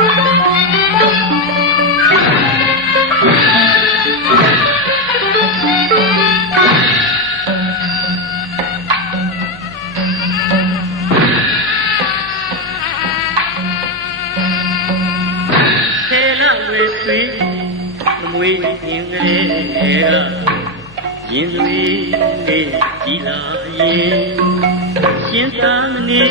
ဆယ်လဝေသွေးမမွေးရင်ကလေးကရင်သွေးလေးကြည်လာရင်ရှင်သာမဏေ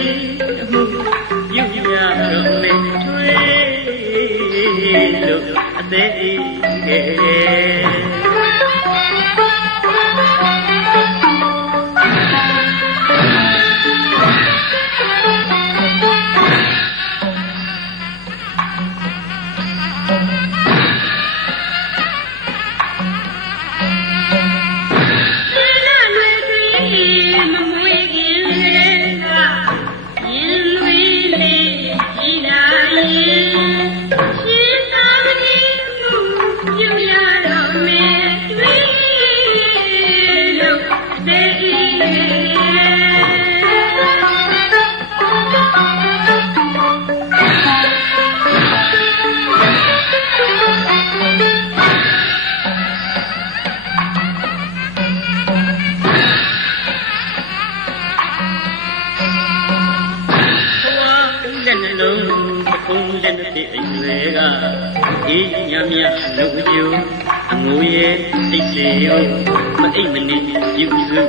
မှု ပြုရတော့မေထွေးလို့အသေးကဲ ပကုံးလက်နဲ့အိမ်တွေကအေးညမြလို့ယူအငိုရဲ့စိတ်စေကိုမအိမ်မနေယူစု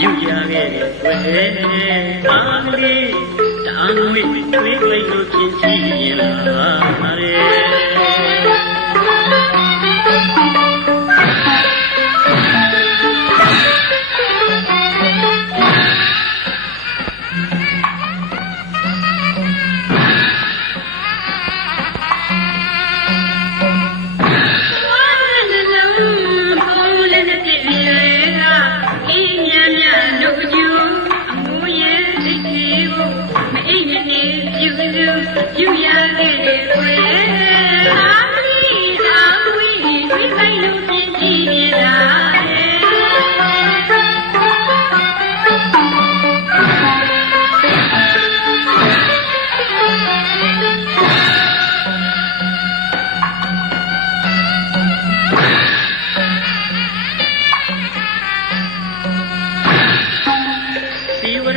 ယူရခဲ့တယ်အာမလီတာငွေတွေးလိုက်လို့ဖြစ်စီရင်လာတယ်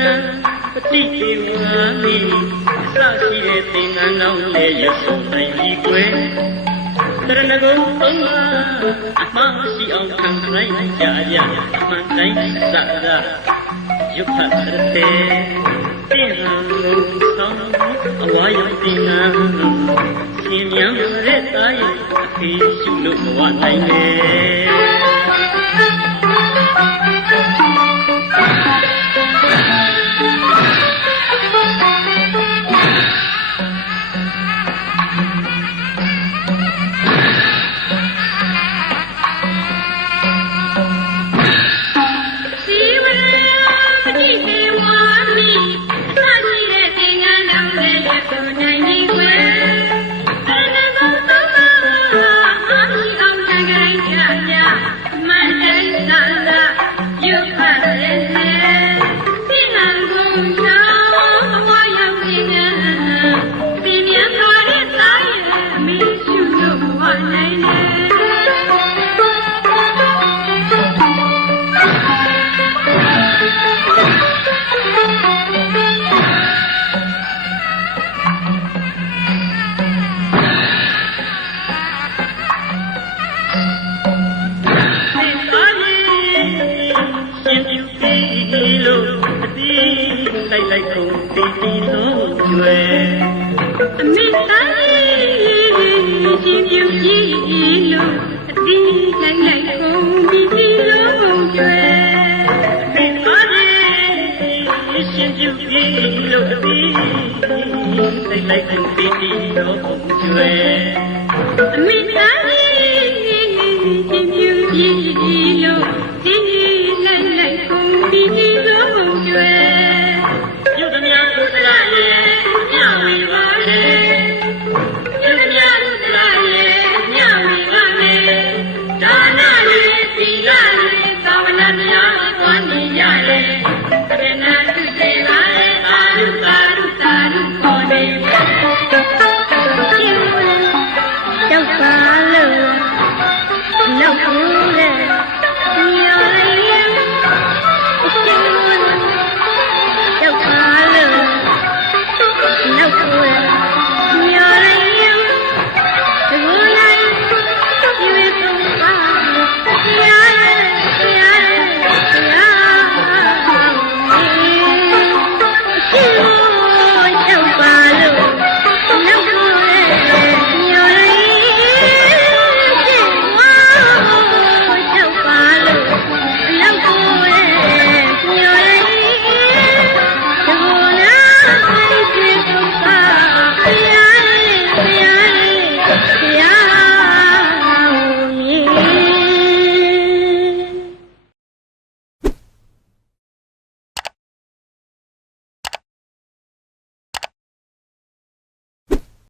စီဝရံပတိတေဝံမိအစရှိတဲ့သင်္ကန်းတော်လေးရဆုံးနိုင်ပြီကွယ်တရဏဂုံသုံးပါအမရှိအောင်ခံနိုင်ကြရအမှန်တိုင်းအစရာယုတ်ဖတ်ရတဲ့တင်ဟံလို့ဆောင်အဝါယတင်ငါရှင်မြတ်ရဲ့တာရဲ့အဖေရှုလို့မဝနိုင်နဲ့စီ ပြီးလို့အတိလိုက်လိုက်ကုန်တီတီလုံးကျွယ်အမေသားလေးရှင်ပြုကြည့်လို့အတိလိုက်လိုက်ကုန်ပြီးပြီလို့ကြွယ်ရှင်သာလေးရှင်ပြုပြီးလို့အတိလိုက်လိုက်ကုန်တီတီလုံးကျွယ်အမေသား Yale.